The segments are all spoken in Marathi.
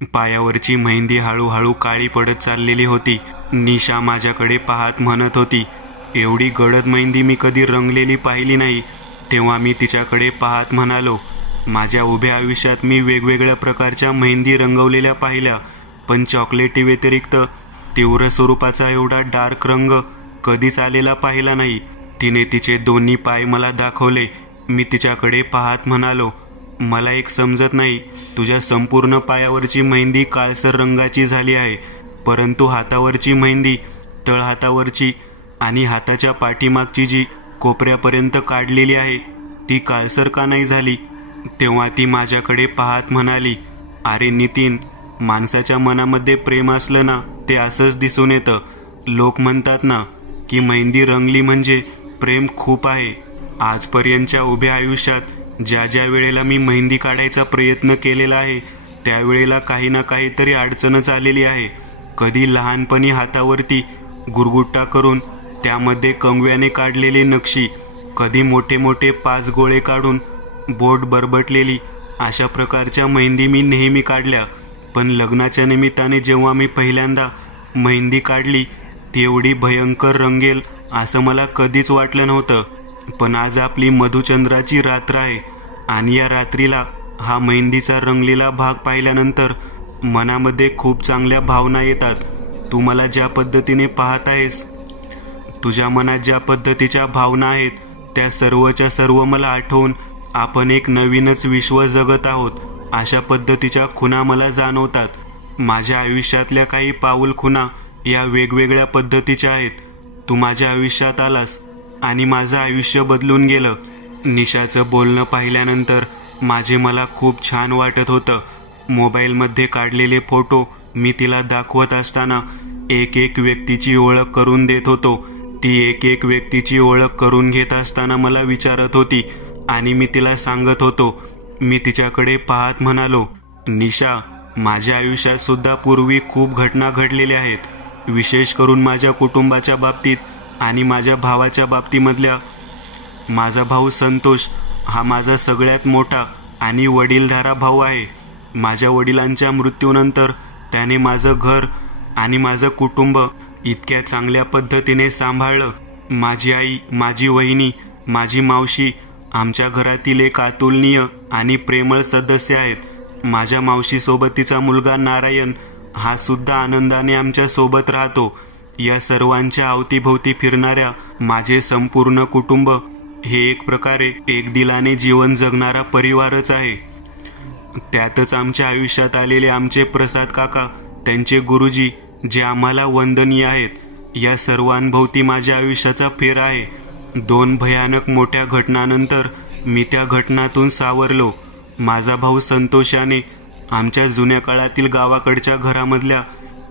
पायावरची मेहंदी हळूहळू काळी पडत चाललेली होती. निशा माझ्याकडे पाहत म्हणत होती, एवढी गडद मेहंदी मी कधी रंगलेली पाहिली नाही. तेव्हा मी तिच्याकडे पाहत म्हणालो, माझ्या उभ्या आयुष्यात मी वेगवेगळ्या प्रकारच्या मेहंदी रंगवलेल्या पाहिल्या, पण चॉकलेटी व्यतिरिक्त तीव्र स्वरूपाचा एवढा डार्क रंग कधीच आलेला पाहिला नाही. तिने तिचे दोन्ही पाय मला दाखवले. मी तिच्याकडे पाहत म्हणालो, मला एक समजत नाही, तुझ्या संपूर्ण पायावरची मेहंदी काळसर रंगाची झाली आहे, परंतु हातावरची मेहंदी, तळहातावरची आणि हाताच्या पाठीमागची जी कोपऱ्यापर्यंत काढलेली आहे ती काळसर का नाही झाली? तेव्हा ती माझ्याकडे पाहत म्हणाली, अरे नितीन, माणसाच्या मनामध्ये प्रेम असलं ना ते असंच दिसून येतं. लोक म्हणतात ना की मेहंदी रंगली म्हणजे प्रेम खूप आहे. आजपर्यंतच्या उभ्या आयुष्यात ज्या ज्या वेळेला मी मेहंदी काढायचा प्रयत्न केलेला आहे त्यावेळेला काही ना काहीतरी अडचणच आलेली आहे. कधी लहानपणी हातावरती गुरगुट्टा करून त्यामध्ये कंगव्याने काढलेली नक्षी, कधी मोठे मोठे 5 गोळे काढून बोट बरबटलेली, अशा प्रकारच्या मेहंदी मी नेहमी काढल्या. पण लग्नाच्या निमित्ताने जेव्हा मी पहिल्यांदा मेहंदी काढली ती एवढी भयंकर रंगेल असं मला कधीच वाटलं नव्हतं. पण आज आपली मधुचंद्राची रात्र आहे आणि या रात्रीला हा मेहंदीचा रंगलेला भाग पाहिल्यानंतर मनामध्ये खूप चांगल्या भावना येतात. तू मला ज्या पद्धतीने पाहत आहेस, तुझ्या मनात ज्या पद्धतीच्या भावना आहेत त्या सर्वच्या सर्व मला आठवून आपण एक नवीनच विश्व जगत आहोत अशा पद्धतीच्या खुणा मला जाणवतात. माझ्या आयुष्यातल्या काही पाऊल खुणा या वेगवेगळ्या पद्धतीच्या आहेत. तू माझ्या आयुष्यात आलास आणि माझं आयुष्य बदलून गेलं. निशाचं बोलणं पाहिल्यानंतर माझे मला खूप छान वाटत होतं. मोबाईलमध्ये काढलेले फोटो मी तिला दाखवत असताना एक एक व्यक्तीची ओळख करून देत होतो. ती एक एक व्यक्तीची ओळख करून घेत असताना मला विचारत होती आणि मी तिला सांगत होतो. मी तिच्याकडे पाहत म्हणालो, निशा, माझ्या आयुष्यात सुद्धा पूर्वी खूप घटना घडलेल्या आहेत, विशेष करून माझ्या कुटुंबाच्या बाबतीत आणि माझ्या भावाच्या बाबतीमधल्या. माझा भाऊ संतोष हा माझा सगळ्यात मोठा आणि वडीलधारा भाऊ आहे. माझ्या वडिलांच्या मृत्यूनंतर त्याने माझं घर आणि माझं कुटुंब इतक्या चांगल्या पद्धतीने सांभाळलं. माझी आई, माझी वहिनी, माझी मावशी आमच्या घरातील एक अतुलनीय आणि प्रेमळ सदस्य आहेत. माझ्या मावशीसोबत तिचा मुलगा नारायण हा सुद्धा आनंदाने आमच्या सोबत राहतो. या सर्वांच्या अवतीभोवती फिरणाऱ्या माझे संपूर्ण कुटुंब हे एक प्रकारे एक दिलाने जीवन जगणारा परिवारच आहे. त्यातच आमच्या आयुष्यात आलेले आमचे प्रसाद काका, त्यांचे गुरुजी जे आम्हाला वंदनीय आहेत. या सर्वांभोवती माझ्या आयुष्याचा फेर आहे. 2 भयानक मोठ्या घटनांनंतर मी त्या घटनातून सावरलो. माझा भाऊ संतोषाने आमच्या जुन्या काळातील गावाकडच्या घरामधल्या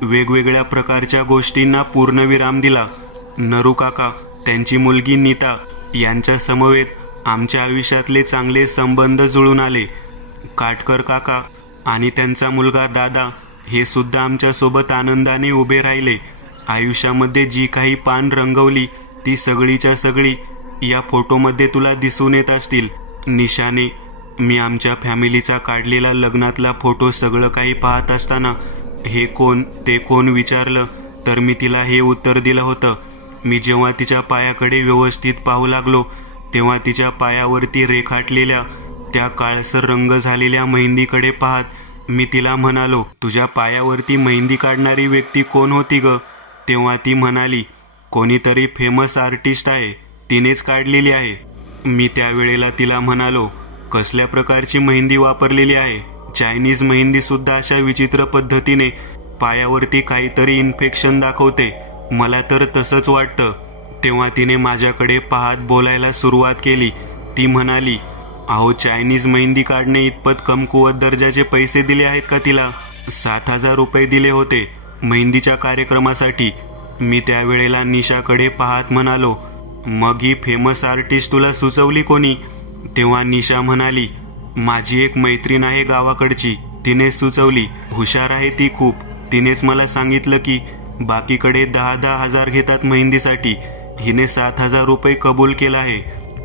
वेगवेगळ्या प्रकारच्या गोष्टींना पूर्णविराम दिला. नरू काका, त्यांची मुलगी नीता यांच्या समवेत आमच्या आयुष्यातले चांगले संबंध जुळून आले. काटकर काका आणि त्यांचा मुलगा दादा हे सुद्धा आमच्यासोबत आनंदाने उभे राहिले. आयुष्यामध्ये जी काही पान रंगवली ती सगळीच्या सगळी या फोटोमध्ये तुला दिसून येत असतील. निशाने मी आमच्या फॅमिलीचा काढलेला लग्नातला फोटो सगळं काही पाहत असताना हे कोण ते कोण विचारलं तर मी तिला हे उत्तर दिलं होतं. मी जेव्हा तिच्या पायाकडे व्यवस्थित पाहू लागलो तेव्हा तिच्या पायावरती रेखाटलेल्या त्या काळसर रंग झालेल्या मेहंदीकडे पाहत मी तिला म्हणालो, तुझ्या पायावरती मेहंदी काढणारी व्यक्ती कोण होती ग? तेव्हा ती म्हणाली, कोणीतरी फेमस आर्टिस्ट आहे, तिनेच काढलेली आहे. मी त्यावेळेला तिला म्हणालो, कसल्या प्रकारची मेहंदी वापरलेली आहे? चायनीज मेहंदी सुद्धा अशा विचित्र पद्धतीने पायावरती काहीतरी इन्फेक्शन दाखवते, मला तर तसंच वाटतं. तेव्हा तिने माझ्याकडे पाहत बोलायला सुरुवात केली. ती म्हणाली, अहो, चायनीज मेहंदी काढणे इतपत कमकुवत दर्जाचे पैसे दिले आहेत का तिला? 7,000 रुपये दिले होते मेहंदीच्या कार्यक्रमासाठी. मी त्यावेळेला निशाकडे पाहत म्हणालो, मग ही फेमस आर्टिस्ट तुला सुचवली कोणी? तेव्हा निशा म्हणाली, माझी एक मैत्रीण आहे गावाकडची, तिने सुचवली. हुशार आहे ती खूप. तिनेच मला सांगितलं की बाकीकडे 10-10 हजार घेतात मेहंदीसाठी, हिने 7,000 रुपये कबूल केला आहे.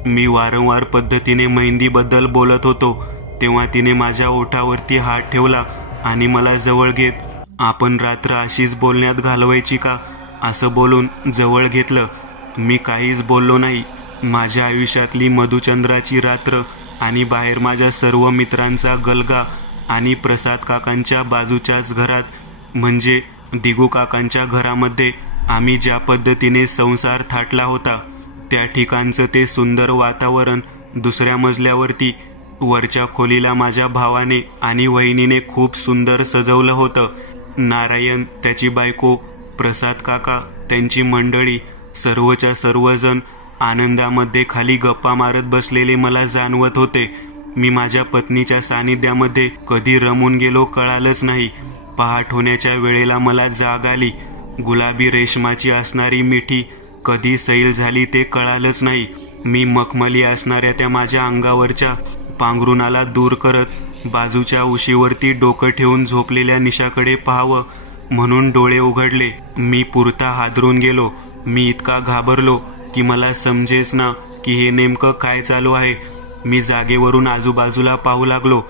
मी वारंवार पद्धतीने मेहंदीबद्दल बोलत होतो तेव्हा तिने माझ्या ओठावरती हात ठेवला आणि मला जवळ घेत, आपण रात्र अशीच बोलण्यात घालवायची का, असं बोलून जवळ घेतलं. मी काहीच बोललो नाही. माझ्या आयुष्यातली मधुचंद्राची रात्र आणि बाहेर माझ्या सर्व मित्रांचा गलगा आणि प्रसाद काकांच्या बाजूच्याच घरात म्हणजे दिगू काकांच्या घरामध्ये आम्ही ज्या पद्धतीने संसार थाटला होता त्या ठिकाणचं ते सुंदर वातावरण दुसऱ्या मजल्यावरती वरच्या खोलीला माझ्या भावाने आणि वहिनीने खूप सुंदर सजवलं होतं. नारायण, त्याची बायको, प्रसाद काका, त्यांची मंडळी, सर्वच्या सर्वजण आनंदामध्ये खाली गप्पा मारत बसलेले मला जाणवत होते. मी माझ्या पत्नीच्या सानिध्यामध्ये कधी रमून गेलो कळालंच नाही. पहाट होण्याच्या वेळेला मला जाग आली. गुलाबी रेशमाची असणारी मिठी कधी सैल झाली ते कळालंच नाही. मी मखमली असणाऱ्या त्या माझ्या अंगावरच्या पांघरुणाला दूर करत बाजूच्या उशीवरती डोकं ठेवून झोपलेल्या निशाकडे पाहावं म्हणून डोळे उघडले. मी पुरता हादरून गेलो. मी इतका घाबरलो की मला समजेच ना की हे नेमकं काय चालू आहे. मी जागेवरून आजूबाजूला पाहू लागलो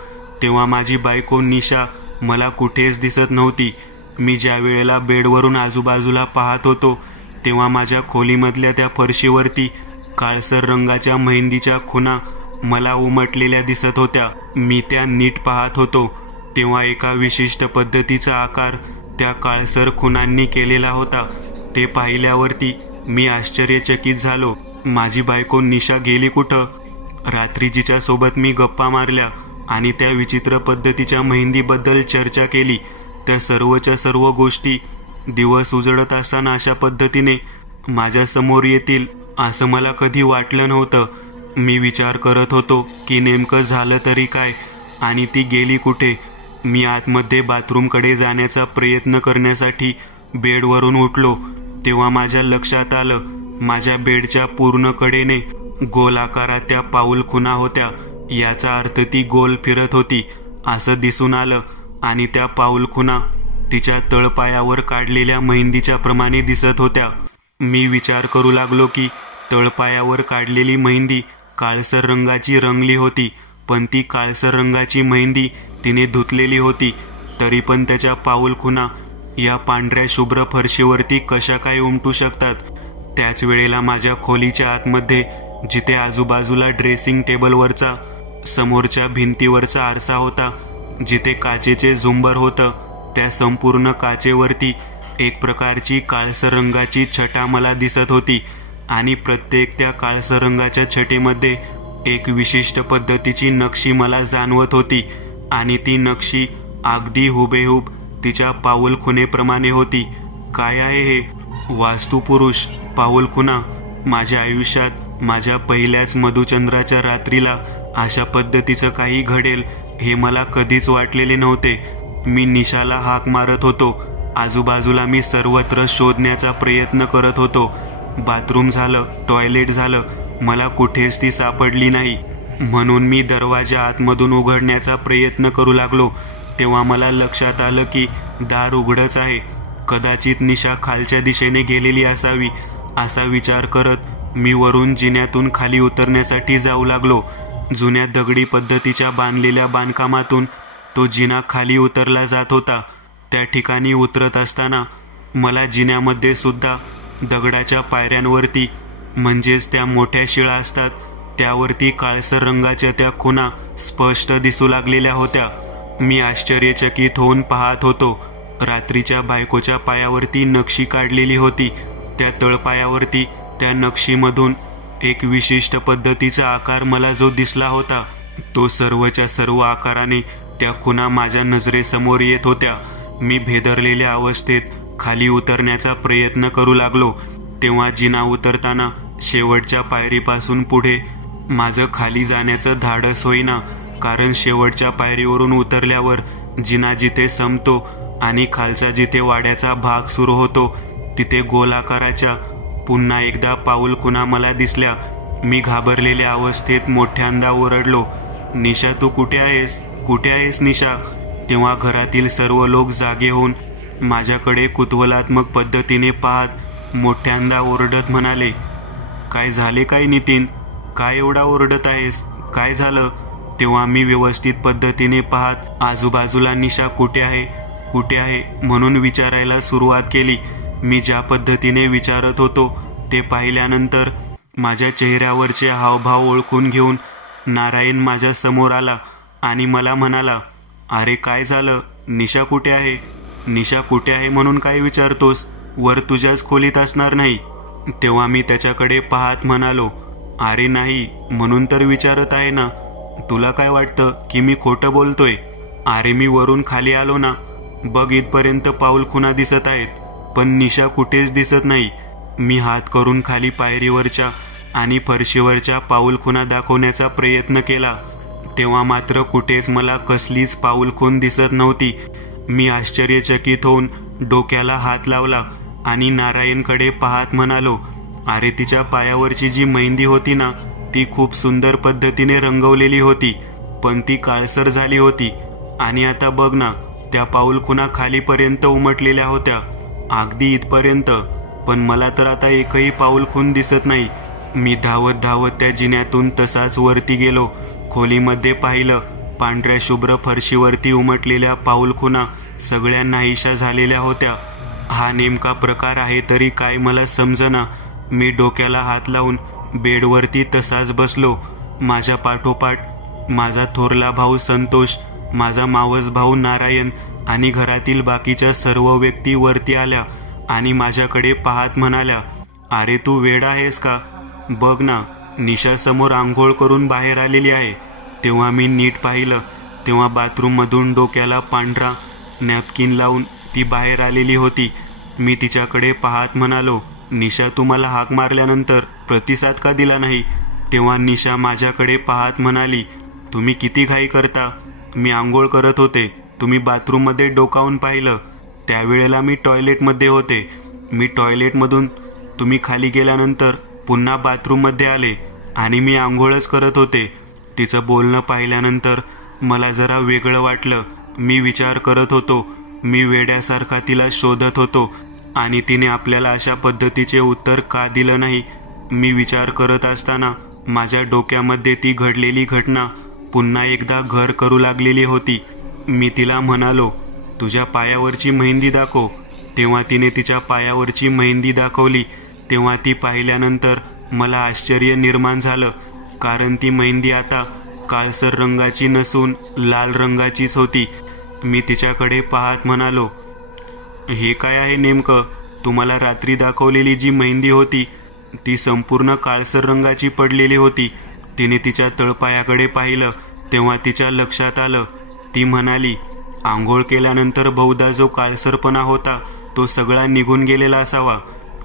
तेव्हा माझी बायको निशा मला कुठेच दिसत नव्हती. मी ज्या वेळेला बेडवरून आजूबाजूला पाहत होतो तेव्हा माझ्या खोलीमधल्या त्या फरशीवरती काळसर रंगाच्या मेहंदीच्या खुणा मला उमटलेल्या दिसत होत्या. मी त्या नीट पाहत होतो तेव्हा एका विशिष्ट पद्धतीचा आकार त्या काळसर खुणांनी केलेला होता. ते पाहिल्यावरती मी आश्चर्यचकित झालो. माझी बायको निशा गेली कुठं? रात्री जिच्या सोबत मी गप्पा मारल्या आणि त्या विचित्र पद्धतीच्या मेहंदीबद्दल चर्चा केली त्या सर्वच्या सर्व गोष्टी दिवस उजळत असताना अशा पद्धतीने माझ्या समोर येतील असं मला कधी वाटलं नव्हतं. मी विचार करत होतो की नेमकं झालं तरी काय आणि ती गेली कुठे. मी आतमध्ये बाथरूमकडे जाण्याचा प्रयत्न करण्यासाठी बेडवरून उठलो तेव्हा माझ्या लक्षात आलं माझ्या बेडच्या पूर्ण कडेने गोल आकारात त्या पाऊल खुणा होत्या. याचा अर्थ ती गोल फिरत होती असं दिसून आलं आणि त्या पाऊल खुणा तिच्या तळपायावर काढलेल्या मेहंदीच्या प्रमाणे दिसत होत्या. मी विचार करू लागलो की तळपायावर काढलेली मेहंदी काळसर रंगाची रंगली होती पण ती काळसर रंगाची मेहंदी तिने धुतलेली होती. तरी पण त्याच्या पाऊल खुणा या पांढऱ्या शुभ्र फरशीवरती कशा काय उमटू शकतात. त्याच वेळेला माझ्या खोलीच्या आतमध्ये जिथे आजूबाजूला ड्रेसिंग टेबलवरचा समोरच्या भिंतीवरचा आरसा होता जिथे काचेचे झुंबर होतं त्या संपूर्ण काचेवरती एक प्रकारची काळसर रंगाची छटा मला दिसत होती आणि प्रत्येक त्या काळसर रंगाच्या छटेमध्ये एक विशिष्ट पद्धतीची नक्षी मला जाणवत होती आणि ती नक्षी अगदी हुबेहूब तिच्या पाऊल खुणेप्रमाणे होती. काय आहे हे? वास्तुपुरुष, पाऊल खुणा. माझ्या आयुष्यात माझ्या पहिल्याच मधुचंद्राच्या रात्रीला अशा पद्धतीचं काही घडेल हे मला कधीच वाटलेले नव्हते. मी निशाला हाक मारत होतो. आजूबाजूला मी सर्वत्र शोधण्याचा प्रयत्न करत होतो. बाथरूम झालं, टॉयलेट झालं, मला कुठेच ती सापडली नाही. म्हणून मी दरवाजा आतमधून उघडण्याचा प्रयत्न करू लागलो तेव्हा मला लक्षात आलं की दार उघडच आहे. कदाचित निशा खालच्या दिशेने गेलेली असावी असा विचार करत मी वरून जिन्यातून खाली उतरण्यासाठी जाऊ लागलो. जुन्या दगडी पद्धतीच्या बांधलेल्या बांधकामातून तो जिना खाली उतरला जात होता. त्या ठिकाणी उतरत असताना मला जिन्यामध्ये सुद्धा दगडाच्या पायऱ्यांवरती म्हणजेच त्या मोठ्या शिळा असतात त्यावरती काळसर रंगाच्या त्या खुणा स्पष्ट दिसू लागलेल्या होत्या. मी आश्चर्यचकित होऊन पाहत होतो. रात्रीच्या बायकोच्या पायावरती नक्षी काढलेली होती. त्या तळपायावरती त्या नक्षीमधून एक विशिष्ट पद्धतीचा आकार मला जो दिसला होता तो सर्वच्या सर्व आकाराने त्या खुणा माझ्या नजरेसमोर येत होत्या. मी भेदरलेल्या अवस्थेत खाली उतरण्याचा प्रयत्न करू लागलो तेव्हा जिना उतरताना शेवटच्या पायरीपासून पुढे माझं खाली जाण्याचं धाडस होईना. कारण शेवटच्या पायरीवरून उतरल्यावर जिना जिथे संपतो आणि खालचा जिथे वाड्याचा भाग सुरू होतो तिथे गोल आकाराच्या पुन्हा एकदा पाऊल खुणा मला दिसल्या. मी घाबरलेल्या अवस्थेत मोठ्यांदा ओरडलो, निशा तू कुठे आहेस? कुठे आहेस निशा? तेव्हा घरातील सर्व लोक जागे होऊन माझ्याकडे कुतूहलात्मक पद्धतीने पाहत मोठ्यांदा ओरडत म्हणाले, काय झाले काय नितीन? काय एवढा ओरडत आहेस? काय झालं? तेव्हा मी व्यवस्थित पद्धतीने पाहत आजूबाजूला निशा कुठे आहे म्हणून विचारायला सुरुवात केली. मी ज्या पद्धतीने विचारत होतो ते पाहिल्यानंतर माझ्या चेहऱ्यावरचे हावभाव ओळखून घेऊन नारायण माझ्या समोर आला आणि मला म्हणाला, अरे काय झालं, निशा कुठे आहे? निशा कुठे आहे म्हणून काय विचारतोस? वर तुझ्याच खोलीत असणार नाही? तेव्हा मी त्याच्याकडे पाहत म्हणालो, अरे नाही, म्हणून तर विचारत आहे ना. तुला काय वाटतं की मी खोटं बोलतोय? अरे मी वरून खाली आलो ना, बघ इथपर्यंत पाऊलखुणा दिसत आहेत, पण निशा कुठेच दिसत नाही. मी हात करून खाली पायरीवरच्या आणि फरशीवरच्या पाऊलखुणा दाखवण्याचा प्रयत्न केला, तेव्हा मात्र कुठेच मला कसलीच पाऊलखूण दिसत नव्हती. मी आश्चर्यचकित होऊन डोक्याला हात लावला आणि नारायणकडे पाहत म्हणालो, अरे तिच्या पायावरची जी मेहंदी होती ना, ती खूप सुंदर पद्धतीने रंगवलेली होती, पण ती काळसर झाली होती. आणि आता बघ ना, त्या पाऊलखुणा खालीपर्यंत उमटलेल्या होत्या, अगदी इथपर्यंत, पण मला तर आता एकही पाऊलखूण दिसत नाही. मी धावत धावत त्या जिन्यातून तसाच वरती गेलो. खोलीमध्ये पाहिलं, पांढऱ्या शुभ्र फरशीवरती उमटलेल्या पाऊलखुणा सगळ्या नाहीशा झालेल्या होत्या. हा नेमका प्रकार आहे तरी काय मला समजना. मी डोक्याला हात लावून बेडवरती तसाच बसलो. माझ्या पाठोपाठ माझा थोरला भाऊ संतोष, माझा मावस भाऊ नारायण आणि घरातील बाकीच्या सर्व व्यक्ती वरती आल्या आणि माझ्याकडे पाहत म्हणाल्या, अरे तू वेडा आहेस का? बघ ना, निशा समोर आंघोळ करून बाहेर आलेली आहे. तेव्हा मी नीट पाहिलं, तेव्हा बाथरूममधून डोक्याला पांढरा नॅपकिन लावून ती बाहेर आलेली होती. मी तिच्याकडे पाहत म्हणालो, निशा, तू मला हाक मारल्यानंतर प्रतिसाद का दिला नाही? तेव्हा निशा माझ्याकडे पाहत म्हणाली, तुम्ही किती घाई करता? मी आंघोळ करत होते, तुम्ही बाथरूममध्ये डोकावून पाहिलं, त्यावेळेला मी टॉयलेटमध्ये होते. मी टॉयलेटमधून तुम्ही खाली गेल्यानंतर पुन्हा बाथरूममध्ये आले आणि मी आंघोळच करत होते. तिचं बोलणं पाहिल्यानंतर मला जरा वेगळं वाटलं. मी विचार करत होतो, मी वेड्यासारखा तिला शोधत होतो आणि तिने आपल्याला अशा पद्धतीचे उत्तर का दिलं नाही? मी विचार करत असताना माझ्या डोक्यामध्ये ती घडलेली घटना पुन्हा एकदा घर करू लागलेली होती. मी तिला म्हणालो, तुझ्या पायावरची मेहंदी दाखव. तेव्हा तिने तिच्या पायावरची मेहंदी दाखवली. तेव्हा ती पाहिल्यानंतर मला आश्चर्य निर्माण झालं, कारण ती मेहंदी आता काळसर रंगाची नसून लाल रंगाचीच होती. मी तिच्याकडे पाहत म्हणालो, हे काय आहे नेमकं? तुम्हाला रात्री दाखवलेली जी मेहंदी होती ती संपूर्ण काळसर रंगाची पडलेली होती. तिने तिच्या तळपायाकडे पाहिलं, तेव्हा तिच्या लक्षात आलं. ती म्हणाली, आंघोळ केल्यानंतर बहुधा जो काळसरपणा होता तो सगळा निघून गेलेला असावा.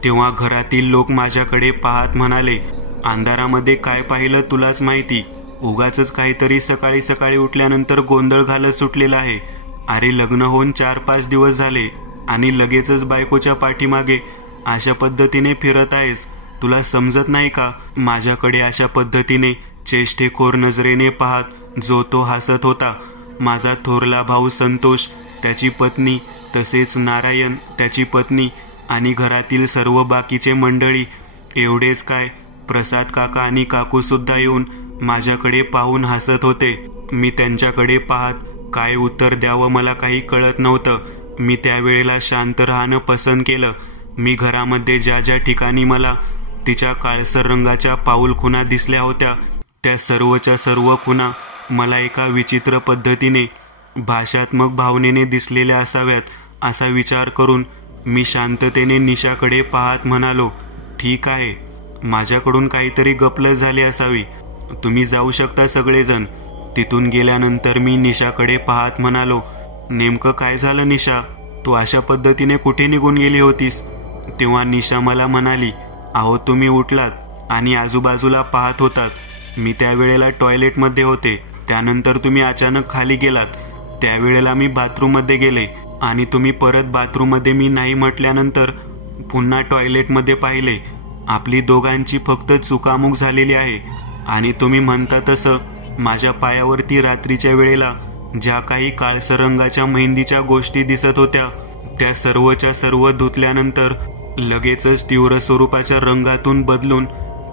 तेव्हा घरातील लोक माझ्याकडे पाहत म्हणाले, अंधारामध्ये काय पाहिलं तुलाच माहिती, उगाचच काहीतरी सकाळी सकाळी उठल्यानंतर गोंधळ घालत सुटलेला आहे. अरे लग्न होऊन 4-5 दिवस झाले आणि लगेचच बायकोच्या पाठीमागे अशा पद्धतीने फिरत आहेस. तुला समजत नाही का? माझ्याकडे अशा पद्धतीने चेष्टेखोर नजरेने पाहत जो तो हसत होता. माझा थोरला भाऊ संतोष, त्याची पत्नी, तसेच नारायण, त्याची पत्नी आणि घरातील सर्व बाकीचे मंडळी. एवढेच काय, प्रसाद काका आणि काकू सुद्धा येऊन माझ्याकडे पाहून हसत होते. मी त्यांच्याकडे पाहत काय उत्तर द्यावं मला काही कळत नव्हतं. मी त्यावेळेला शांत राहणं पसंत केलं. मी घरामध्ये ज्या ज्या ठिकाणी मला तिच्या काळसर रंगाच्या पाऊलखुणा दिसल्या होत्या त्या सर्वच्या सर्व खुणा मला एका विचित्र पद्धतीने भाषात्मक भावनेने दिसलेल्या असाव्यात असा विचार करून मी शांततेने निशाकडे पाहत म्हणालो, ठीक आहे, माझ्याकडून काहीतरी गफलत झाली असावी, तुम्ही जाऊ शकता सगळेजण. तिथून गेल्यानंतर मी निशाकडे पाहत म्हणालो, नेमकं काय झालं निशा? तू अशा पद्धतीने कुठे निघून गेली होतीस? तेव्हा निशा मला म्हणाली, अहो तुम्ही उठलात आणि आजूबाजूला पाहत होतात. मी त्यावेळेला टॉयलेटमध्ये होते. त्यानंतर तुम्ही अचानक खाली गेलात. त्यावेळेला मी बाथरूममध्ये गेले आणि तुम्ही परत बाथरूममध्ये मी नाही म्हटल्यानंतर पुन्हा टॉयलेटमध्ये पाहिले. आपली दोघांची फक्त चुकामुक झालेली आहे. आणि तुम्ही म्हणता तसं माझ्या पायावरती रात्रीच्या वेळेला ज्या काही काळसर रंगाच्या मेहंदीच्या गोष्टी दिसत होत्या त्या सर्वच्या सर्व धुतल्यानंतर लगेचच तीव्र स्वरूपाच्या रंगातून बदलून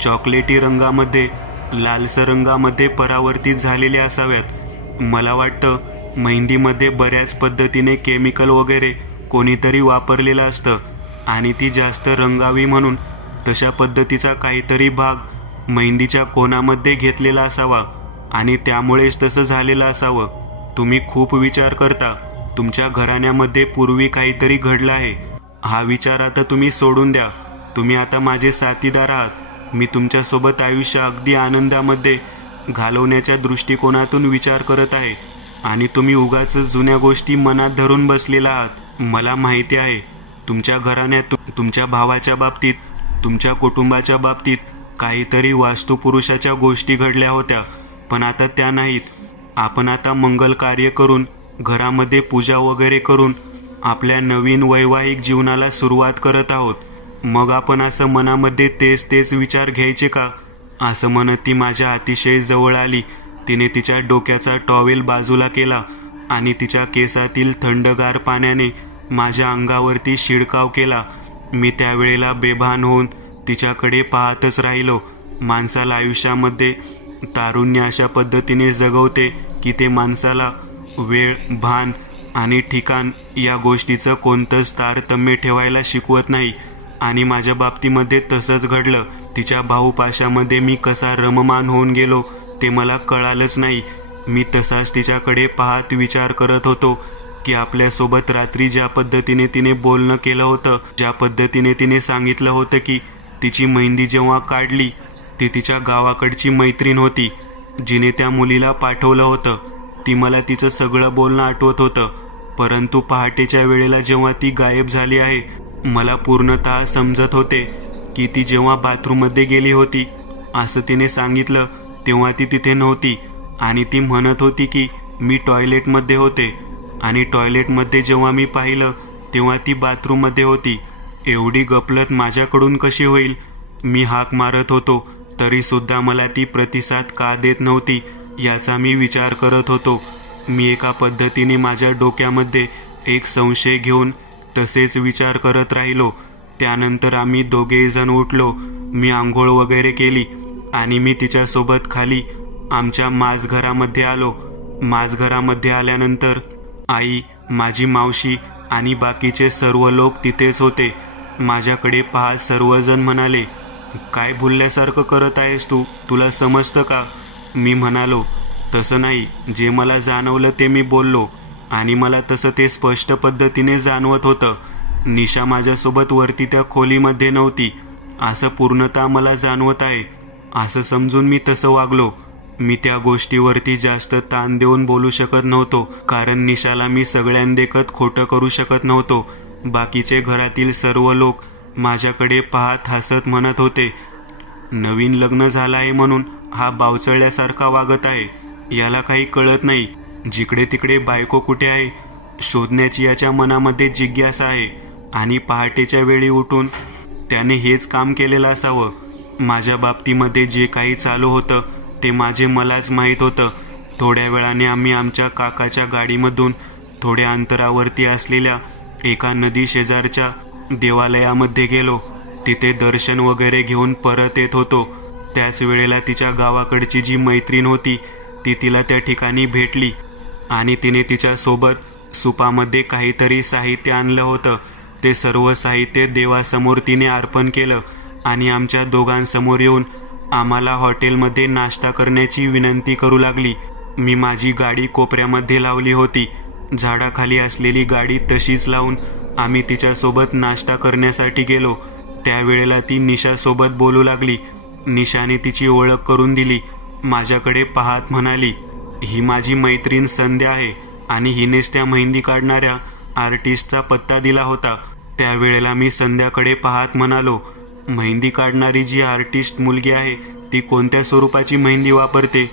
चॉकलेटी रंगामध्ये लालसर रंगामध्ये परावर्तित झालेल्या असाव्यात. मला वाटतं मेहंदीमध्ये बऱ्याच पद्धतीने केमिकल वगैरे कोणीतरी वापरलेलं असतं आणि ती जास्त रंगावी म्हणून तशा पद्धतीचा काहीतरी भाग मेहंदीच्या कोणामध्ये घेतलेला असावा आणि त्यामुळेच तसं झालेलं असावं. तुम्ही खूप विचार करता. तुमच्या घराण्यामध्ये पूर्वी काहीतरी घडलं आहे. हा विचार आता तुम्ही सोडून द्या. तुम्ही आता माझे साथीदार आहात. मी तुमच्यासोबत आयुष्य अगदी आनंदामध्ये घालवण्याच्या दृष्टिकोनातून विचार करत आहे आणि तुम्ही उगाच जुन्या गोष्टी मनात धरून बसलेला आहात. मला माहिती आहे तुमच्या घराण्यात तुमच्या भावाच्या बाबतीत, तुमच्या कुटुंबाच्या बाबतीत काहीतरी वास्तुपुरुषाच्या गोष्टी घडल्या होत्या, पण आता त्या नाहीत. आपण आता मंगल कार्य करून, घरामध्ये पूजा वगैरे करून आपल्या नवीन वैवाहिक जीवनाला सुरुवात करत आहोत. मग आपण असं मनामध्ये तेच तेच विचार घ्यायचे का? असं म्हणत ती माझ्या अतिशय जवळ आली. तिने तिच्या डोक्याचा टॉवेल बाजूला केला आणि तिच्या केसातील थंडगार पाण्याने माझ्या अंगावरती शिडकाव केला. मी त्यावेळेला बेभान होऊन तिच्याकडे पाहतच राहिलो. माणसाला आयुष्यामध्ये तारुण्य अशा पद्धतीने जगवते की ते माणसाला वेळ, भान आणि ठिकाण या गोष्टीचं कोणतंच तारतम्य ठेवायला शिकवत नाही आणि माझ्या बाबतीमध्ये तसंच घडलं. तिच्या भाऊपाशामध्ये मी कसा रममान होऊन गेलो ते मला कळालंच नाही. मी तसाच तिच्याकडे पाहत विचार करत होतो की आपल्यासोबत रात्री ज्या पद्धतीने तिने बोलणं केलं होतं, ज्या पद्धतीने तिने सांगितलं होतं की तिची मेहंदी जेव्हा काढली ती तिच्या गावाकडची मैत्रीण होती जिने त्या मुलीला पाठवलं होतं. ती मला तिचं सगळं बोलणं आठवत होतं. परंतु पहाटेच्या वेळेला जेव्हा ती गायब झाली आहे, मला पूर्णतः समजत होते की ती जेव्हा बाथरूममध्ये गेली होती असं तिने सांगितलं तेव्हा ती तिथे नव्हती आणि ती म्हणत होती की मी टॉयलेटमध्ये होते आणि टॉयलेटमध्ये जेव्हा मी पाहिलं तेव्हा ती बाथरूममध्ये होती. एवढी गफलत माझ्याकडून कशी होईल? मी हाक मारत होतो तरीसुद्धा मला ती प्रतिसाद का देत नव्हती याचा मी विचार करत होतो. मी एका पद्धतीने माझ्या डोक्यामध्ये एक संशय घेऊन तसेच विचार करत राहिलो. त्यानंतर आम्ही दोघेही जण उठलो. मी आंघोळ वगैरे केली आणि मी तिच्यासोबत खाली आमच्या माझघरामध्ये आलो. माझघरामध्ये आल्यानंतर आई, माझी मावशी आणि बाकीचे सर्व लोक तिथेच होते. माझ्याकडे पाहत सर्वजण म्हणाले, काय भुलल्यासारखं करत आहेस तू? तुला समजतं का? मी म्हणालो, तसं नाही, जे मला जाणवलं ते मी बोललो आणि मला तसं ते स्पष्ट पद्धतीने जाणवत होतं. निशा माझ्यासोबत वरती त्या खोलीमध्ये नव्हती असं पूर्णतः मला जाणवत आहे. असं समजून मी तसं वागलो. मी त्या गोष्टीवरती जास्त ताण देऊन बोलू शकत नव्हतो कारण निशाला मी सगळ्यांदेखत खोटं करू शकत नव्हतो. बाकीचे घरातील सर्व लोक माझ्याकडे पाहत हसत म्हणत होते, नवीन लग्न झालं आहे म्हणून हा बावचळल्यासारखा वागत आहे. याला काही कळत नाही. जिकडे तिकडे बायको कुठे आहे शोधण्याची याच्या मनामध्ये जिज्ञासा आहे आणि पहाटेच्या वेळी उठून त्याने हेच काम केलेलं असावं. माझ्या बाबतीमध्ये जे काही चालू होतं ते माझे मलाच माहीत होतं. थोड्या वेळाने आम्ही आमच्या काकाच्या गाडीमधून थोड्या अंतरावरती असलेल्या एका नदी शेजारच्या देवालयामध्ये गेलो. तिथे दर्शन वगैरे घेऊन परत येत होतो. त्याच वेळेला तिच्या गावाकडची जी मैत्रीण होती ती तिला त्या ठिकाणी भेटली आणि तिने तिच्यासोबत सुपामध्ये काहीतरी साहित्य आणलं होतं. ते सर्व साहित्य देवासमोर तिने अर्पण केलं आणि आमच्या दोघांसमोर येऊन आम्हाला हॉटेलमध्ये नाश्ता करण्याची विनंती करू लागली. मी माझी गाडी कोपऱ्यामध्ये लावली होती. झाडाखाली असलेली गाडी तशीच लावून आम्ही तिच्यासोबत नाश्ता करण्यासाठी गेलो. त्यावेळेला ती निशासोबत बोलू लागली. निशाने तिची ओळख करून दिली. माझ्याकडे पाहत म्हणाली, ही माझी मैत्रीण संध्या आहे आणि हिनेच त्या मेहंदी काढणाऱ्या आर्टिस्टचा पत्ता दिला होता. त्यावेळेला मी संध्याकडे पाहत म्हणालो, मेहंदी काढणारी जी आर्टिस्ट मुलगी आहे ती कोणत्या स्वरूपाची मेहंदी वापरते?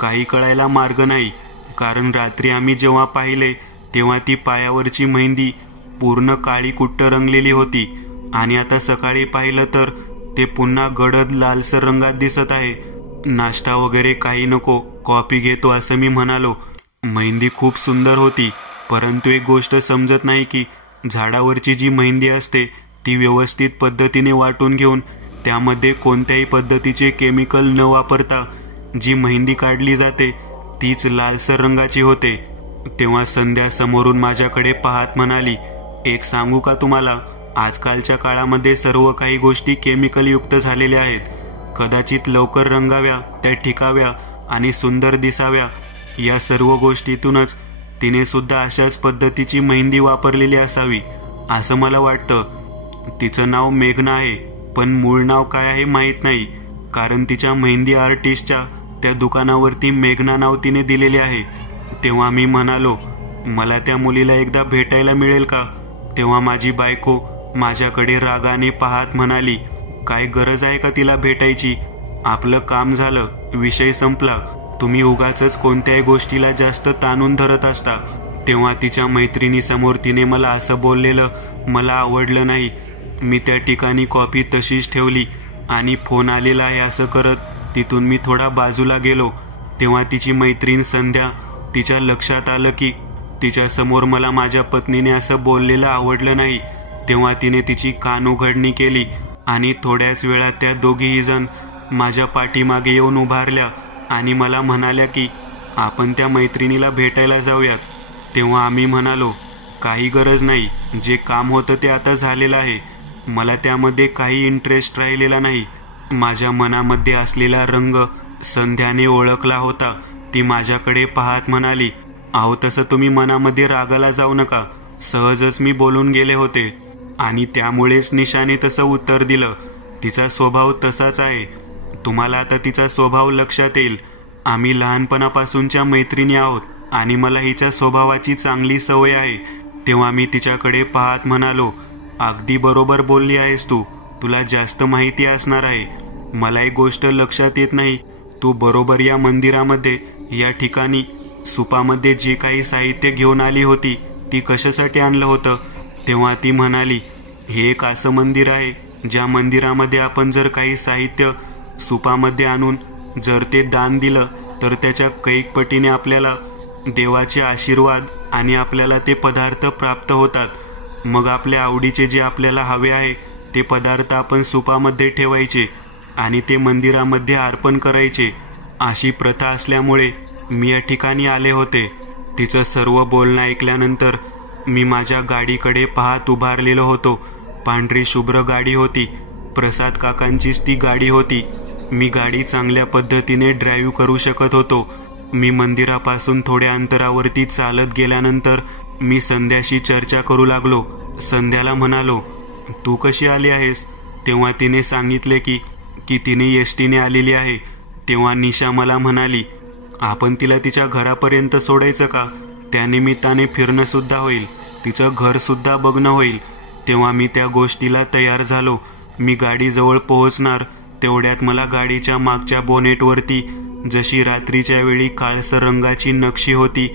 काही कळायला मार्ग नाही, कारण रात्री आम्ही जेव्हा पाहिले तेव्हा ती पायावरची मेहंदी पूर्ण काळी कुट्ट रंगलेली होती आणि आता सकाळी पाहिलं तर ते पुन्हा गडद लालसर रंगात दिसत आहे. नाश्ता वगैरे काही नको, कॉफी घेतो असं मी म्हणालो. मेहंदी खूप सुंदर होती, परंतु एक गोष्ट समजत नाही की झाडावरची जी मेहंदी असते ती व्यवस्थित पद्धतीने वाटून घेऊन त्यामध्ये कोणत्याही पद्धतीचे केमिकल न वापरता जी मेहंदी काढली जाते तीच लालसर रंगाची होते. तेव्हा संध्या समोरून माझ्याकडे पाहत म्हणाली, एक सांगू का तुम्हाला, आजकालच्या काळामध्ये सर्व काही गोष्टी केमिकल युक्त झालेल्या आहेत. कदाचित लवकर रंगाव्या, त्या टिकाव्या आणि सुंदर दिसाव्या या सर्व गोष्टीतूनच तिने सुद्धा अशाच पद्धतीची मेहंदी वापरलेली असावी असं मला वाटतं. तिचं नाव मेघना आहे, पण मूळ नाव काय आहे माहीत नाही, कारण तिच्या मेहंदी आर्टिस्टच्या त्या दुकानावरती मेघना नाव तिने दिलेले आहे. तेव्हा मी म्हणालो, मला त्या मुलीला एकदा भेटायला मिळेल का? तेव्हा माझी बायको माझ्याकडे रागाने पाहत म्हणाली, काय गरज आहे का तिला भेटायची? आपलं काम झालं, विषय संपला. तुम्ही उगाचच कोणत्याही गोष्टीला जास्त ताणून धरत असता. तेव्हा तिच्या मैत्रिणीसमोर तिने मला असं बोललेलं मला आवडलं नाही. मी त्या ठिकाणी कॉफी तशीच ठेवली आणि फोन आलेला आहे असं करत तिथून मी थोडा बाजूला गेलो. तेव्हा तिची मैत्रीण संध्या, तिच्या लक्षात आलं की तिच्यासमोर मला माझ्या पत्नीने असं बोललेलं आवडलं नाही. तेव्हा तिने तिची कान उघडणी केली आणि थोड्याच वेळात त्या दोघीही जण माझ्या पाठीमागे येऊन उभारल्या आणि मला म्हणाल्या की आपण त्या मैत्रिणीला भेटायला जाऊयात. तेव्हा आम्ही म्हणालो, काही गरज नाही, जे काम होतं ते आता झालेलं आहे. मला त्यामध्ये काही इंटरेस्ट राहिलेला नाही. माझ्या मनामध्ये असलेला रंग संध्याने ओळखला होता. ती माझ्याकडे पाहत म्हणाली, अहो तसं तुम्ही मनामध्ये रागाला जाऊ नका, सहजच मी बोलून गेले होते आणि त्यामुळेच निशाने तसं उत्तर दिलं. तिचा स्वभाव तसाच आहे. तुम्हाला आता तिचा स्वभाव लक्षात येईल. आम्ही लहानपणापासूनच्या मैत्रिणी आहोत आणि मला हिच्या स्वभावाची चांगली सवय आहे. तेव्हा मी तिच्याकडे पाहत म्हणालो, अगदी बरोबर बोलली आहेस तू, तुला जास्त माहिती असणार आहे. मला एक गोष्ट लक्षात येत नाही, तू बरोबर या मंदिरामध्ये, या ठिकाणी सुपामध्ये जे काही साहित्य घेऊन आली होती ती कशासाठी आणलं होतं? तेव्हा ती म्हणाली, हे एक असं मंदिर आहे ज्या मंदिरामध्ये आपण जर काही साहित्य सुपामध्ये आणून जर ते दान दिलं तर त्याच्या कैक पटीने आपल्याला देवाचे आशीर्वाद आणि आपल्याला ते पदार्थ प्राप्त होतात. मग आपल्या आवडीचे जे आपल्याला हवे आहे ते पदार्थ आपण सुपामध्ये ठेवायचे आणि ते मंदिरामध्ये अर्पण करायचे. अशी प्रथा असल्यामुळे मी या ठिकाणी आले होते. तिचं सर्व बोलणं ऐकल्यानंतर मी माझ्या गाडीकडे पाहत उभारलेलो होतो. पांढरी शुभ्र गाडी होती. प्रसाद काकांचीच ती गाडी होती. मी गाडी चांगल्या पद्धतीने ड्राईव्ह करू शकत होतो. मी मंदिरापासून थोड्या अंतरावरती चालत गेल्यानंतर मी संध्याशी चर्चा करू लागलो. संध्याला म्हणालो, तू कशी आली आहेस? तेव्हा तिने सांगितले की तिने एसटीने आलेली आहे. तेव्हा निशा मला म्हणाली, आपण तिला तिच्या घरापर्यंत सोडायचं का? त्यानिमित्ताने फिरणं सुद्धा होईल, तिचं घर सुद्धा बघणं होईल. तेव्हा मी त्या गोष्टीला तयार झालो. मी गाडीजवळ पोहोचणार तेवढ्यात मला गाडीच्या मागच्या बोनेटवरती जशी रात्रीच्या वेळी काळसर रंगाची नक्षी होती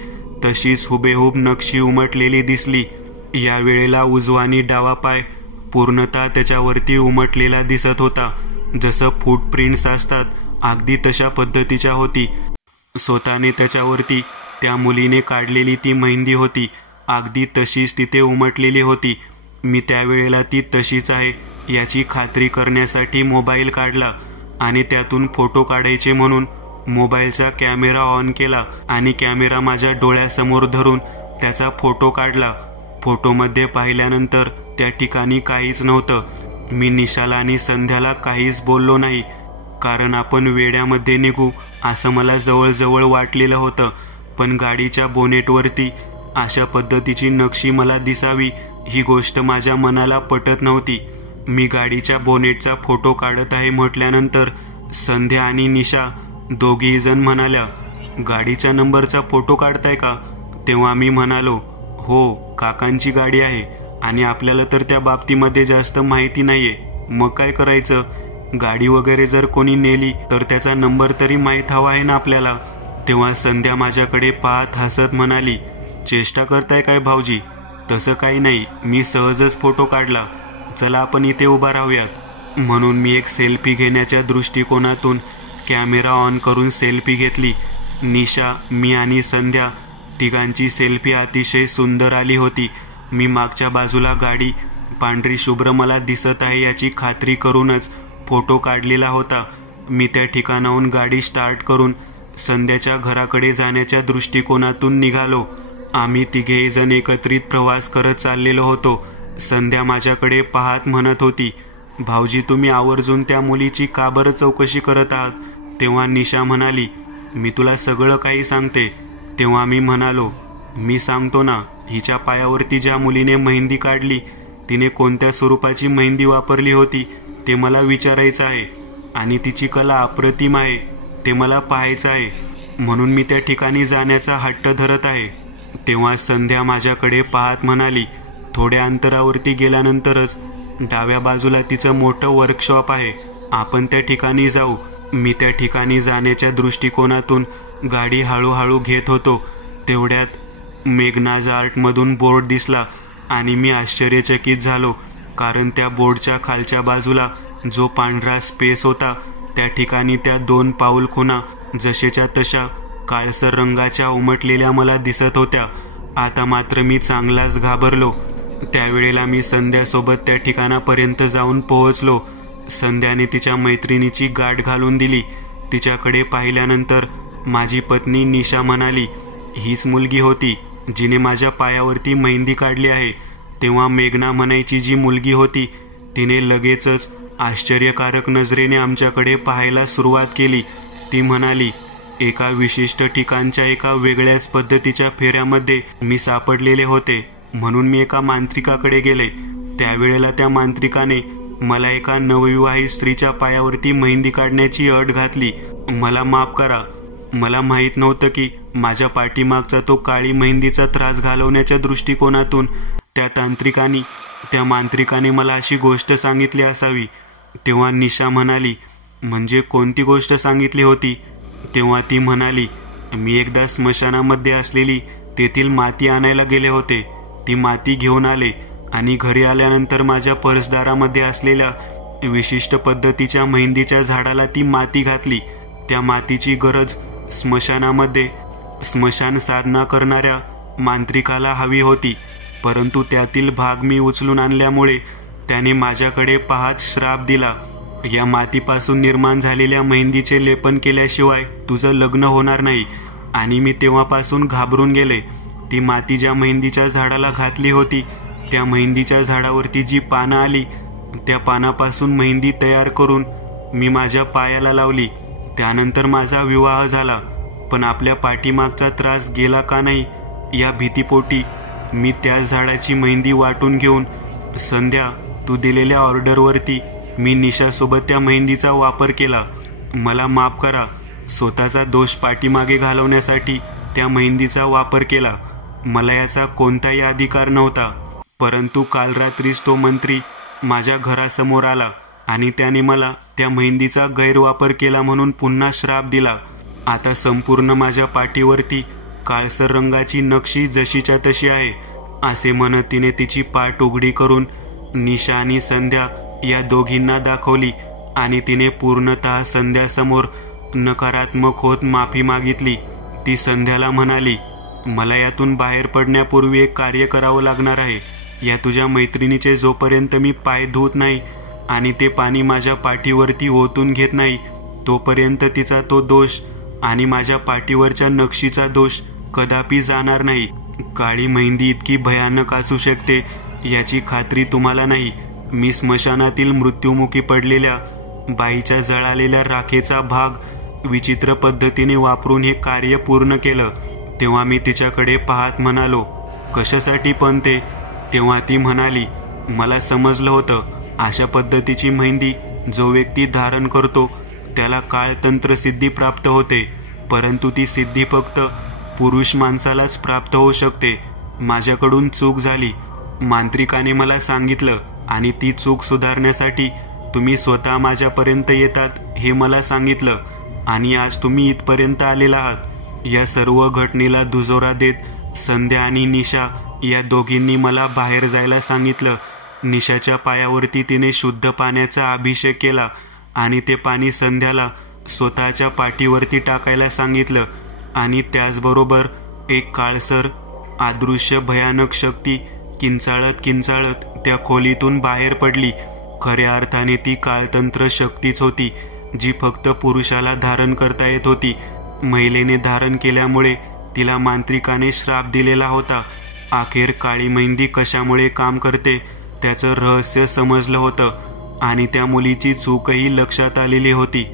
तशीच हुबेहूब नक्षी उमटलेली दिसली. या वेळेला उजवा आणि डावा पाय पूर्णतः त्याच्यावरती उमटलेला दिसत होता. जसं फूटप्रिंट्स असतात अगदी तशा पद्धतीच्या होती. स्वतःने त्याच्यावरती त्या मुलीने काढलेली ती मेहंदी होती, अगदी तशीच तिथे उमटलेली होती. मी त्यावेळेला ती तशीच आहे याची खात्री करण्यासाठी मोबाईल काढला आणि त्यातून फोटो काढायचे म्हणून मोबाईलचा कॅमेरा ऑन केला आणि कॅमेरा माझ्या डोळ्यासमोर धरून त्याचा फोटो काढला. फोटोमध्ये पाहिल्यानंतर त्या ठिकाणी काहीच नव्हतं. मी निशाला आणि संध्याला काहीच बोललो नाही, कारण आपण वेड्यामध्ये निघू असं मला जवळजवळ वाटलेलं होतं. पण गाडीच्या बोनेटवरती अशा पद्धतीची नक्षी मला दिसावी ही गोष्ट माझ्या मनाला पटत नव्हती. मी गाडीच्या बोनेटचा फोटो काढत आहे म्हटल्यानंतर संध्या आणि निशा दोघीही जण म्हणाल्या, गाडीच्या नंबरचा फोटो काढताय का? तेव्हा मी म्हणालो, हो, काकांची गाडी आहे आणि आपल्याला तर त्या बाबतीमध्ये जास्त माहिती नाहीये. मग काय करायचं? गाडी वगैरे जर कोणी नेली तर त्याचा नंबर तरी माहीत हवा आहे ना आपल्याला. तेव्हा संध्या माझ्याकडे पाहत हसत म्हणाली, चेष्टा करताय काय भाऊजी? तसं काही नाही, मी सहजच फोटो काढला. चला आपण इथे उभा राहूयात. म्हणून मी एक सेल्फी घेण्याच्या दृष्टिकोनातून कॅमेरा ऑन करून सेल्फी घेतली. निशा, मी आणि संध्या तिघांची सेल्फी अतिशय सुंदर आली होती. मी मागच्या बाजूला गाडी पांढरी शुभ्र मला दिसत आहे याची खात्री करूनच फोटो काढलेला होता. मी त्या ठिकाणाहून गाडी स्टार्ट करून संध्याच्या घराकडे जाण्याच्या दृष्टिकोनातून निघालो. आम्ही तिघेही जण एकत्रित प्रवास करत चाललेलो होतो. संध्या माझ्याकडे पाहत म्हणत होती, भाऊजी तुम्ही आवर्जून त्या मुलीची का बरं चौकशी करत आहात? तेव्हा निशा म्हणाली, मी तुला सगळं काही सांगते. तेव्हा मी म्हणालो, मी सांगतो ना, हिच्या पायावरती ज्या मुलीने मेहंदी काढली तिने कोणत्या स्वरूपाची मेहंदी वापरली होती ते मला विचारायचं आहे आणि तिची कला अप्रतिम आहे, ते मला पाहायचं आहे. म्हणून मी त्या ठिकाणी जाण्याचा हट्ट धरत आहे. तेव्हा संध्या माझ्याकडे पाहत म्हणाली, थोड्या अंतरावरती गेल्यानंतरच डाव्या बाजूला तिचं मोठं वर्कशॉप आहे, आपण त्या ठिकाणी जाऊ. मी त्या ठिकाणी जाण्याच्या दृष्टिकोनातून गाडी हळूहळू घेत होतो. तेवढ्यात मेघनाज आर्टमधून बोर्ड दिसला आणि मी आश्चर्यचकित झालो, कारण त्या बोर्डच्या खालच्या बाजूला जो पांढरा स्पेस होता त्या ठिकाणी त्या 2 पाऊल खुणा जशाच्या तशा काळसर रंगाच्या उमटलेल्या मला दिसत होत्या. आता मात्र मी चांगलाच घाबरलो. त्यावेळेला मी संध्यासोबत त्या ठिकाणापर्यंत जाऊन पोहोचलो. संध्याने तिच्या मैत्रिणीची गाठ घालून दिली. तिच्याकडे पाहिल्यानंतर माझी पत्नी निशा म्हणाली, हीच मुलगी होती जिने माझ्या पायावरती मेहंदी काढली आहे. तेव्हा मेघना म्हणायची जी मुलगी होती तिने लगेचच आश्चर्यकारक नजरेने आमच्याकडे पाहायला सुरुवात केली. ती म्हणाली, एका विशिष्ट ठिकाणच्या एका वेगळ्याच पद्धतीच्या फेऱ्यामध्ये मी सापडलेले होते, म्हणून मी एका मांत्रिकाकडे गेले. त्यावेळेला त्या मांत्रिकाने मला एका नवविवाहित स्त्रीच्या पायावरती मेहंदी काढण्याची अट घातली. मला माफ करा, मला माहीत नव्हतं की माझ्या पाठीमागचा तो काळी मेहंदीचा त्रास घालवण्याच्या दृष्टिकोनातून त्या मांत्रिकाने मला अशी गोष्ट सांगितली असावी. तेव्हा निशा म्हणाली, म्हणजे कोणती गोष्ट सांगितली होती? तेव्हा ती म्हणाली, मी एकदा स्मशानामध्ये असलेली तेथील माती आणायला गेले होते. ती माती घेऊन आले आणि घरी आल्यानंतर माझ्या परसदारामध्ये असलेल्या विशिष्ट पद्धतीच्या मेहंदीच्या झाडाला ती माती घातली. त्या मातीची गरज स्मशानामध्ये स्मशान साधना करणाऱ्या मांत्रिकाला हवी होती, परंतु त्यातील भाग मी उचलून आणल्यामुळे त्याने माझ्याकडे पाहत श्राप दिला. या मातीपासून निर्माण झालेल्या मेहंदीचे लेपन केल्याशिवाय तुझं लग्न होणार नाही. आणि मी तेव्हापासून घाबरून गेले. ती माती ज्या मेहंदीच्या झाडाला घातली होती त्या मेहंदीच्या झाडावरती जी पानं आली त्या पानापासून मेहंदी तयार करून मी माझ्या पायाला लावली. त्यानंतर माझा विवाह झाला. पण आपल्या पाठीमागचा त्रास गेला का नाही या भीतीपोटी मी त्या झाडाची मेहंदी वाटून घेऊन संध्या तू दिलेल्या ऑर्डरवरती मी निशासोबत त्या मेहंदीचा वापर केला. मला माफ करा, स्वतःचा दोष पाठीमागे घालवण्यासाठी त्या मेहंदीचा वापर केला. मला याचा कोणताही अधिकार नव्हता. परंतु काल रात्रीच तो मंत्री माझ्या घरासमोर आला आणि त्याने मला त्या मेहंदीचा गैरवापर केला म्हणून पुन्हा श्राप दिला. आता संपूर्ण माझ्या पाठीवरती काळसर रंगाची नक्षी जशीच्या तशी आहे, असे म्हणत तिने तिची पाठ उघडी करून निशा आणि संध्या या दोघींना दाखवली आणि तिने पूर्णतः संध्यासमोर नकारात्मक होत माफी मागितली. ती संध्याला म्हणाली, मला यातून बाहेर पडण्यापूर्वी एक कार्य करावं लागणार आहे. या तुझ्या मैत्रिणीचे जोपर्यंत मी पाय धुत नाही आणि ते पाणी माझ्या पाठीवरती ओतून घेत नाही तोपर्यंत तिचा तो दोष आणि माझ्या पाठीवरच्या नक्षीचा दोष कदापि जाणार नाही. काळी मेहंदी इतकी भयानक असू शकते याची खात्री तुम्हाला नाही. मी स्मशानातील मृत्युमुखी पडलेल्या बाईच्या जळालेल्या राखेचा भाग विचित्र पद्धतीने वापरून हे कार्य पूर्ण केलं. तेव्हा मी तिच्याकडे पाहत म्हणालो, कशासाठी पण ते? तेव्हा ती म्हणाली, मला समजलं होतं अशा पद्धतीची मेहंदी जो व्यक्ती धारण करतो त्याला काळतंत्र सिद्धी प्राप्त होते, परंतु ती सिद्धी फक्त पुरुष माणसालाच प्राप्त होऊ शकते. माझ्याकडून चूक झाली. मांत्रिकाने मला सांगितलं आणि ती चूक सुधारण्यासाठी तुम्ही स्वतः माझ्यापर्यंत येतात हे मला सांगितलं आणि आज तुम्ही इथपर्यंत आलेला आहात. या सर्व घटनेला दुजोरा देत संध्या आणि निशा या दोघींनी मला बाहेर जायला सांगितलं. निशाच्या पायावरती तिने शुद्ध पाण्याचा अभिषेक केला आणि ते पाणी संध्याला स्वतःच्या पाठीवरती टाकायला सांगितलं आणि त्याचबरोबर एक काळसर अदृश्य भयानक शक्ती किंचाळत किंचाळत त्या खोलीतून बाहेर पडली. खऱ्या अर्थाने ती काळतंत्र शक्तीच होती, जी फक्त पुरुषाला धारण करता येत होती. महिलेने धारण केल्यामुळे तिला मांत्रिकाने श्राप दिलेला होता. अखेर काळी मेहंदी कशामुळे काम करते त्याचं रहस्य समजलं होतं आणि त्या मुलीची चूकही लक्षात आलेली होती.